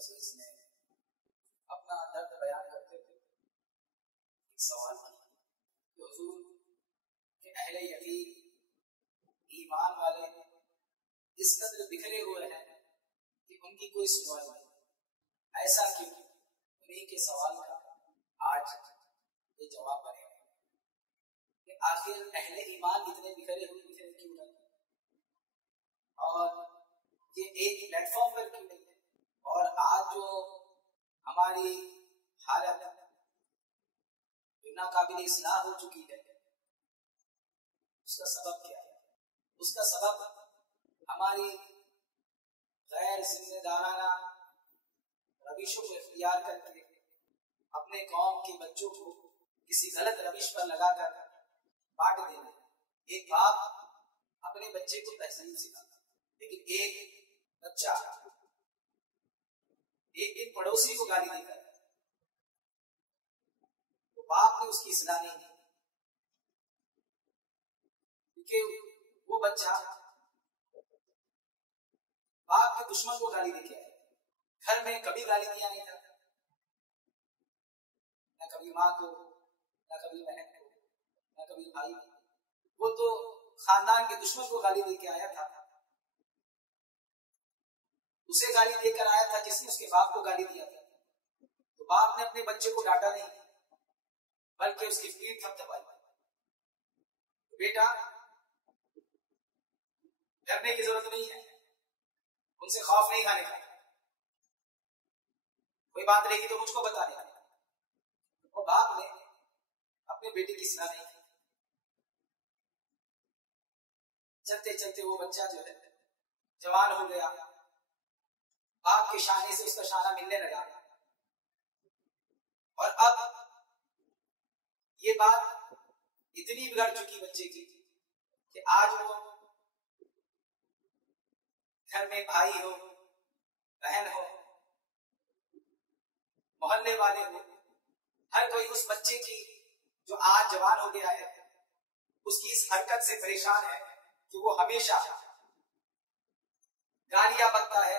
عزیز نے اپنا درد بیان کرتے ہوئے ایک سوال کہ حضور کہ اہل یقین ایمان والے اس قدر بکھرے ہوئے ہیں کہ ان کی کوئی سنوائی نہیں، ایسا کیوں؟ انہیں کے سوال کا آج یہ جواب بنے گا کہ آخر اہل ایمان اتنے بکھرے کیوں نہیں، اور یہ ایک پلیٹ فارم پر کیوں نہیں ہے، اور آج جو ہماری حالت جو ناقابل اصلاح ہو چکی ہے اس کا سبب کیا ہے؟ اس کا سبب ہماری غیر ذمہ دارانہ روشوں کو اختیار کر کے اپنے قوم کے بچوں کو کسی غلط روش پر لگا کر بانٹ دینا۔ ایک باپ اپنے بچے کو تہذیب سکھاتا، لیکن ایک بچہ ایک دن پڑوسی کو گالی دے کر تو باپ نے اس کی اصلاح نہیں کی، کیونکہ وہ بچہ باپ کے دشمن کو گالی دے کے آیا، گھر میں کبھی گالی دیا نہیں تھا، نہ کبھی ماں کو، نہ کبھی بہن کو، نہ کبھی بھائی کو، وہ تو خاندان کے دشمن کو گالی دے کے آیا تھا، اسے گالی دے کر آیا تھا جس نے اس کے باپ کو گالی دیا تھا۔ تو باپ نے اپنے بچے کو ڈانٹا نہیں بلکہ اس کی پیٹھ تھپتھپائی۔ بیٹا ڈرنے کی ضرورت نہیں ہے، ان سے خوف نہیں کھانے کا، کوئی بات رہے گی تو مجھ کو بتا دیں۔ وہ باپ نے اپنے بیٹے کی اصلاح نہیں کی، چلتے چلتے وہ بچہ جو ہے جوان ہو گیا، باپ کے شانے سے اس کا شانہ ملنے لگا، اور اب یہ بات اتنی بگڑ چکی بچے کی کہ آج وہ گھر میں بھائی ہو، بہن ہو، محلے والے ہو، ہر کوئی اس بچے کی جو آج جوان ہو گیا ہے اس کی اس حرکت سے پریشان ہے کہ وہ ہمیشہ گالیاں بکتا ہے،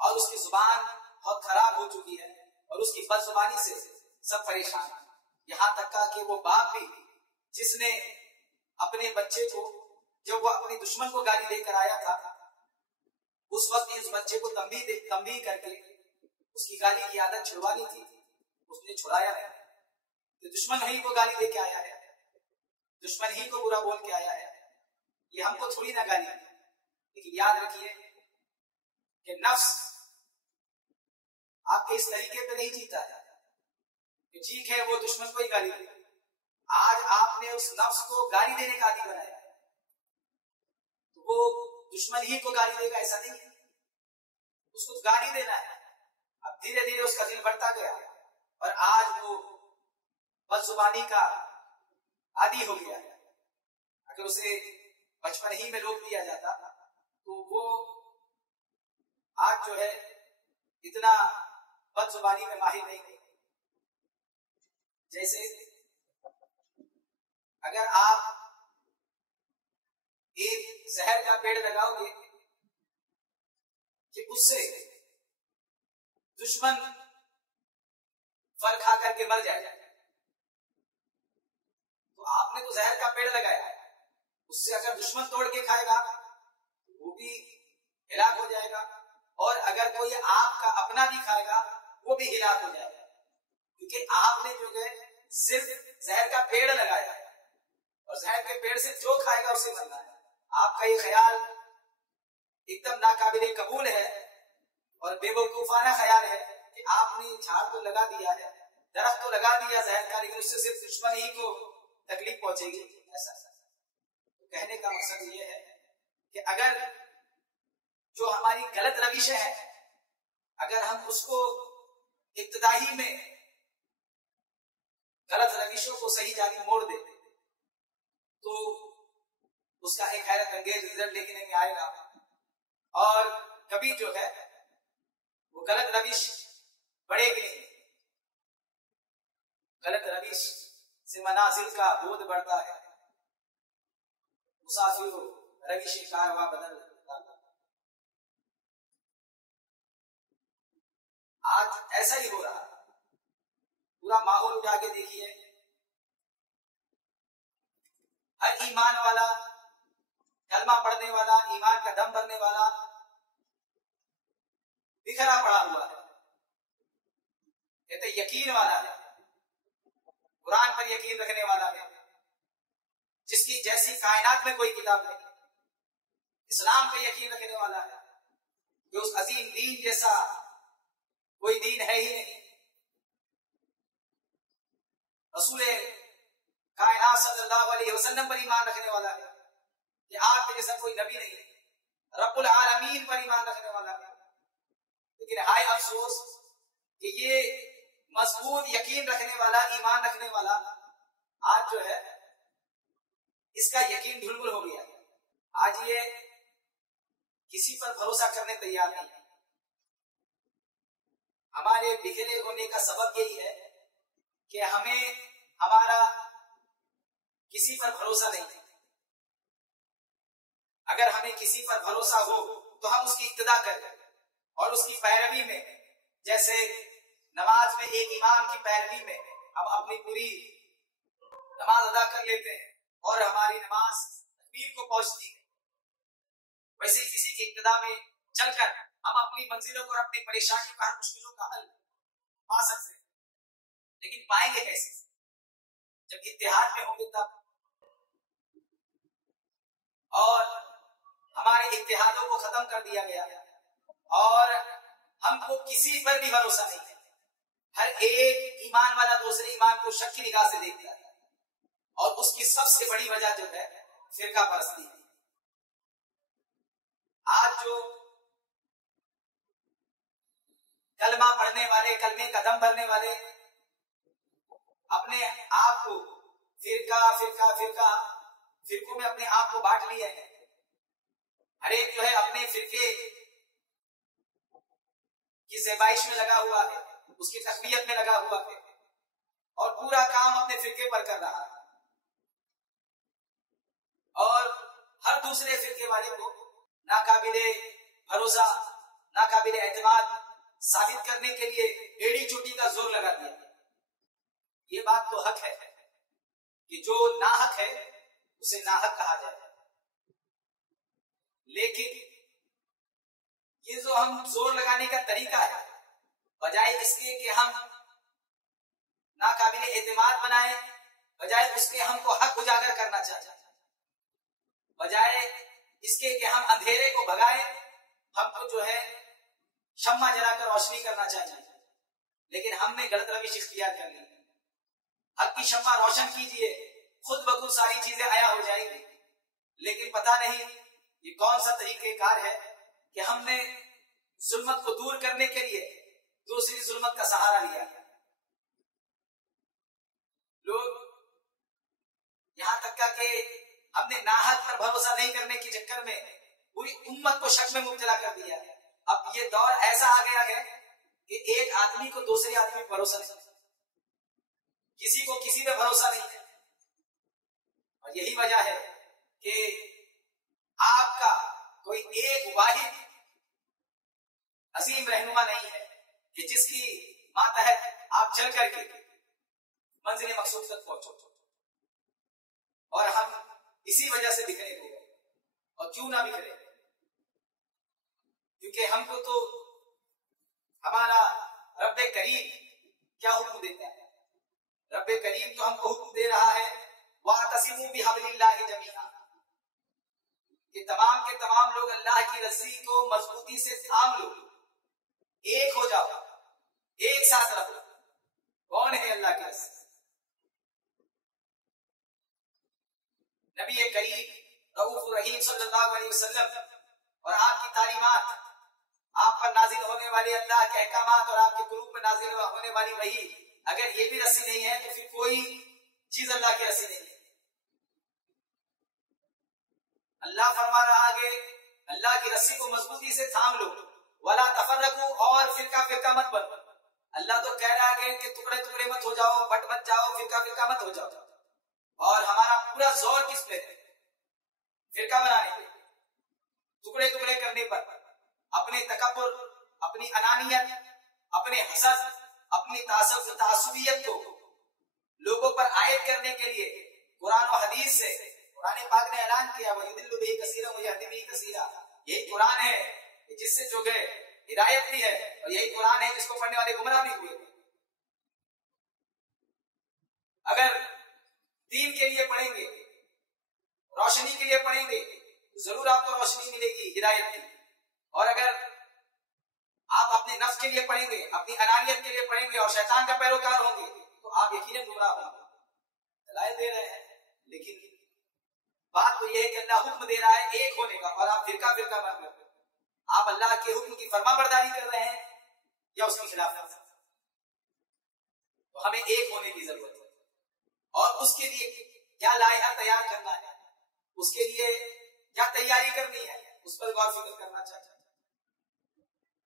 اور اس کی زبان بہت خراب ہو چکی ہے، اور اس کی بد زبانی سے سب پریشان ہیں۔ یہاں تک کہ وہ باپ بھی جس نے اپنے بچے کو جب وہ اپنے دشمن کو گالی دے کر آیا تھا اس وقت اس بچے کو تنبیہ کر کے اس کی گالی کی عادت چھڑوانی تھی، اس نے چھڑایا نہیں کہ دشمن ہی کو گالی دے کے آیا ہے، دشمن ہی کو برا بول کے آیا ہے، یہ ہم کو تھوڑی نہ گالی دی۔ لیکن یاد رکھیے کہ نفس آپ کے اس طریقے پہ نہیں جیتا ہے کہ ٹھیک ہے وہ دشمن کو ہی گالی دے، آج آپ نے اس نفس کو گالی دینے کا عادی بنایا، تو وہ دشمن ہی کو گالی دے گا ایسا نہیں ہے، اس کو گالی دینا ہے۔ اب دھیرے دھیرے اس کا دل بڑھتا گیا اور آج وہ بد زبانی کا عادی ہو گیا ہے۔ اگر اسے بچپن ہی میں روک دیا جاتا تو وہ آج جو ہے اتنا بد زبانی میں ماہر نہیں ہے۔ جیسے اگر آپ ایک زہر کا پیڑ لگاؤ گے کہ اس سے دشمن پھل کھا کر کے مر جائے، تو آپ نے تو زہر کا پیڑ لگایا ہے، اس سے اگر دشمن توڑ کے کھائے گا وہ بھی ہلاک ہو جائے گا، اور اگر کوئی آپ کا اپنا بھی کھائے گا وہ بھی ہلاک ہو جائے گا، کیونکہ آپ نے جو ہے صرف زہر کا پیڑ لگایا ہے، اور زہر کے پیڑ سے جو کھائے گا اسے مرنا ہے۔ آپ کا یہ خیال ایک دم ناقابل قبول ہے اور بے وقوفانہ خیال ہے کہ آپ نے جھاڑ تو لگا دیا ہے، درخت تو لگا دیا زہر کا، لیکن اس سے صرف دشمن ہی کو تکلیف پہنچے گی، ایسا تو کہنے کا مقصد یہ ہے کہ اگر جو ہماری غلط روشیں ہیں اگر ہم اس کو ابتدائی میں غلط روشوں کو صحیح جانب موڑ دیں تو اس کا ایک حیرت انگیز رزلٹ دیکھنے میں آئے گا، اور کبھی جو ہے وہ غلط روش بڑھے گی نہیں، غلط روش سے منازل کا بودھ بڑھتا ہے، مسافر روش کارواں بدل آج ایسا ہی ہو رہا ہے. پورا ماحول اٹھا کے دیکھیے، ہر ایمان والا، کلمہ پڑھنے والا، ایمان کا دم بھرنے والا بکھرا پڑا ہوا ہے. کہتے یقین والا ہے، قرآن پر یقین رکھنے والا ہے، جس کی جیسی کائنات میں کوئی کتاب نہیں، اسلام پہ یقین رکھنے والا ہے کہ اس عظیم دین جیسا کوئی دین ہے ہی نہیں. رسول کائنات صلی اللہ علیہ وسلم پر ایمان رکھنے والا ہے کہ آپ کے جیسا کوئی نبی نہیں، رب العالمین پر ایمان رکھنے والا ہے. لیکن ہائے افسوس کہ یہ مضبوط یقین رکھنے والا، ایمان رکھنے والا آج جو ہے اس کا یقین ڈھلمل ہو گیا. آج یہ کسی پر بھروسہ کرنے تیار نہیں. ہمارے بکھرے ہونے کا سبب یہی ہے کہ ہمارا کسی پر بھروسہ نہیں. اگر ہمیں کسی پر بھروسہ ہو تو ہم اس کی اقتدا کریں اور اس کی پیروی میں، جیسے نماز میں ایک امام کی پیروی میں ہم اپنی پوری نماز ادا کر لیتے ہیں اور ہماری نماز تکبیر کو پہنچتی ہے، ویسے ہی کسی کی اقتدا میں چل کر ہم اپنی منزلوں کو اور اپنی پریشانیوں کا، مشکلوں کا حل پا سکتے ہیں. لیکن پائیں گے کیسے؟ جب اتحاد میں ہوں گے تب. اور ہمارے اتحادوں کو ختم کر دیا گیا اور ہم کو کسی پر بھی بھروسہ نہیں ہے. ہر ایک ایمان والا دوسرے ایمان کو شک کی نگاہ سے دیکھتا ہے، اور اس کی سب سے بڑی وجہ جو ہے فرقہ پرستی ہے. آج جو کلمہ پڑھنے والے، کلمے کا دم بھرنے والے اپنے آپ کو فرقوں میں اپنے آپ کو بانٹ لیے ہیں. ہر ایک جو ہے اپنے فرقے کی زیبائش میں لگا ہوا ہے، اس کی تقویت میں لگا ہوا ہے اور پورا کام اپنے فرقے پر کر رہا ہے. اور ہر دوسرے فرقے والے کو ناقابل بھروسہ، ناقابل اعتماد ثابت کرنے کے لیے ایڑی چوٹی کا زور لگا دیا. یہ بات تو حق ہے کہ جو ناحق ہے اسے ناحق کہا جائے، لیکن یہ جو ہم زور لگانے کا طریقہ ہے، بجائے اس کے کہ ہم ناقابل اعتماد بنائیں، بجائے اس کے ہم کو حق اجاگر کرنا چاہتے ہیں، بجائے اس کے کہ ہم اندھیرے کو بھگائیں، ہم کو جو ہے شمع جلا کر روشنی کرنا چاہتے ہیں. لیکن ہم نے غلط روش اختیار کر لی. حق کی شمع روشن کیجئے، خود بخود ساری چیزیں عیاں ہو جائیں گی. لیکن پتہ نہیں یہ کون سا طریقہ کار ہے کہ ہم نے ظلمت کو دور کرنے کے لیے دوسری ظلمت کا سہارا لیا. لوگ یہاں تک کہ ہم نے ناحق پر بھروسہ نہیں کرنے کے چکر میں پوری امت کو شک میں مبتلا کر دیا. اب یہ دور ایسا آ گیا ہے کہ ایک آدمی کو دوسرے آدمی پر بھروسہ نہیں، کسی کو کسی پہ بھروسہ نہیں ہے. اور یہی وجہ ہے کہ آپ کا کوئی ایک واحد عظیم رہنما نہیں ہے کہ جس کی ماتحت آپ چل کر کے منزل مقصود تک پہنچو. اور ہم اسی وجہ سے بکھرے ہوئے. اور کیوں نہ بکھرے؟ کیونکہ ہم کو تو ہمارا رب کریم کیا حکم دیتا ہے؟ رب کریم تو ہم کو حکم دے رہا ہے وَاعْتَصِمُوا بِحَبْلِ اللَّهِ جَمِيعًا، کہ تمام کے تمام لوگ اللہ کی رسی کو مضبوطی سے تھام لو، ایک ہو جاؤ، ایک ساتھ رہو. کون ہے اللہ کی رسی؟ نبی کریم رؤوف رحیم صلی اللہ علیہ وسلم اور آپ کی تعلیمات، آپ پر نازل ہونے والے اللہ کے احکامات اور آپ کے قلوب پر نازل ہونے والی وحی، اگر یہ بھی رسی نہیں ہے تو پھر کوئی چیز اللہ کی رسی نہیں ہے. اللہ فرما رہا کہ اللہ کی رسی کو مضبوطی سے تھام لو، ولا تفرقوا، اور فرقہ فرقہ مت بنو. اللہ تو کہہ رہا ہے کہ ٹکڑے ٹکڑے مت ہو جاؤ، بٹ مت جاؤ، فرقہ فرقہ مت ہو جاؤ. اور ہمارا پورا زور کس پہ ہے؟ فرقہ بنانے پہ، ٹکڑے ٹکڑے کرنے پر، اپنے تکبر، اپنی انانیت، اپنے حسد، اپنی تعصبیت کو لوگوں پر عائد کرنے کے لیے قرآن و حدیث سے، قرآن پاک نے اعلان کیا وَيُضِلُّ بِهِ كَثِيرًا وَيَهْدِي بِهِ كَثِيرًا، یہی قرآن ہے جس سے جو گئے ہدایت بھی ہے، اور یہی قرآن ہے جس کو پڑھنے والے گمراہ بھی ہوئے۔ اگر دین کے لیے پڑھیں گے، روشنی کے لیے پڑھیں گے، ضرور آپ کو روشنی ملے گی ہدایت کی، اور اگر آپ اپنے نفس کے لیے پڑھیں گے، اپنی انانیت کے لیے پڑھیں گے اور شیطان کا پیروکار ہوں گے تو آپ یقیناً گمراہ ہوں گے۔ دلائل دے رہے ہیں، لیکن بات تو یہ ہے کہ اللہ حکم دے رہا ہے ایک ہونے کا، اور آپ فرقہ فرقہ بن رہے ہیں۔ آپ اللہ کے حکم کی فرما برداری کر رہے ہیں یا اس کی خلاف ورزی؟ تو ہمیں ایک ہونے کی ضرورت ہے، اور اس کے لیے کیا لائحہ تیار کرنا ہے، اس کے لیے کیا تیاری کرنی ہے، اس پر غور فکر کرنا چاہیے۔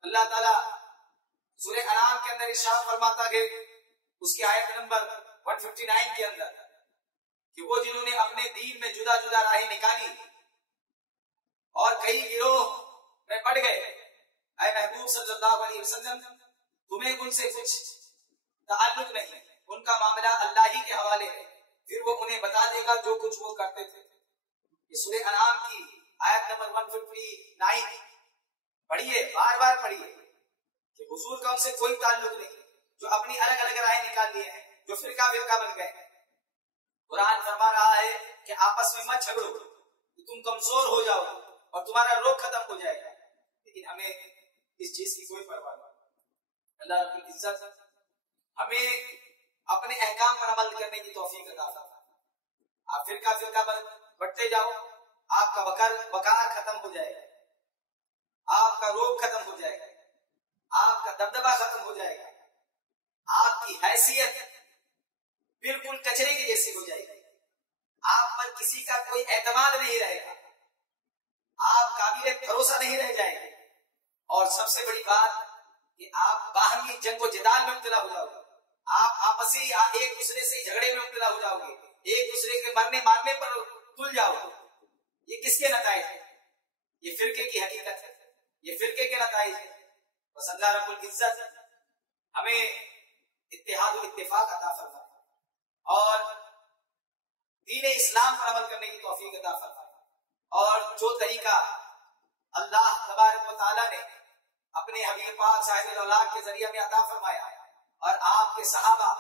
اللہ تعالیٰ سورہ انعام کے اندر ارشاد فرماتا ہے اس کی آیت نمبر 159 کے اندر کہ وہ جنہوں نے اپنے دین میں جدا جدا راہیں نکالی اور کئی گروہ میں بڑھ گئے، اے محبوب صلی اللہ علیہ وسلم تمہیں ان سے کچھ تعلق نہیں، ان کا معاملہ اللہ ہی کے حوالے ہے، پھر وہ انہیں بتا دے گا جو کچھ وہ کرتے تھے۔ یہ سورہ انعام کی آیت نمبر 159 پڑھیے، بار بار پڑھیے کہ حضور کا ان سے کوئی تعلق نہیں، جو اپنی الگ الگ راہیں نکال لیے ہیں، جو فرقہ فرقہ بن گئے۔ قرآن فرما رہا ہے کہ آپس میں مت جھگڑو کہ تم کمزور ہو جاؤ اور تمہارا روگ ختم ہو جائے گا، لیکن ہمیں اس چیز کی کوئی پرواہ نہیں۔ اللہ رب العزت ہمیں اپنے احکام پر عمل کرنے کی توفیق عطا فرمائے۔ آپ فرقہ فرقہ بٹتے جاؤ، آپ کا وقار ختم ہو جائے گا، آپ کا روگ ختم ہو جائے گا، آپ کا دبدبہ ختم ہو جائے گا، آپ کی حیثیت بالکل کچرے کی جیسی ہو جائے گی، آپ پر کسی کا کوئی اعتماد نہیں رہے گا، آپ قابل بھروسہ نہیں رہ جائے گے، اور سب سے بڑی بات کہ آپ باہمی جنگ و جدال میں مبتلا ہو جاؤ گے، آپ آپسی ایک دوسرے سے جھگڑے میں مبتلا ہو جاؤ گے، ایک دوسرے کے مرنے مارنے پر تل جاؤ گے۔ یہ کس کے نتائج ہیں؟ یہ فرقے کی حقیقت ہے، یہ فرقے کے نتائج ہیں۔ بس اللہ رب العزت ہمیں اتحاد و اتفاق عطا فرمائے اور دین اسلام پر عمل کرنے کی توفیق عطا فرمائے، اور جو طریقہ اللہ تبارک و تعالیٰ نے اپنے حبیب پاک صاحب الاولاد کے ذریعے میں عطا فرمایا اور آپ کے صحابہ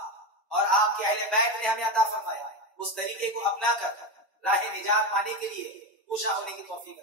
اور آپ کے اہل بیت نے ہمیں عطا فرمایا، اس طریقے کو اپنا کر راہ نجات پانے کے لیے کوشاں ہونے کی توفیق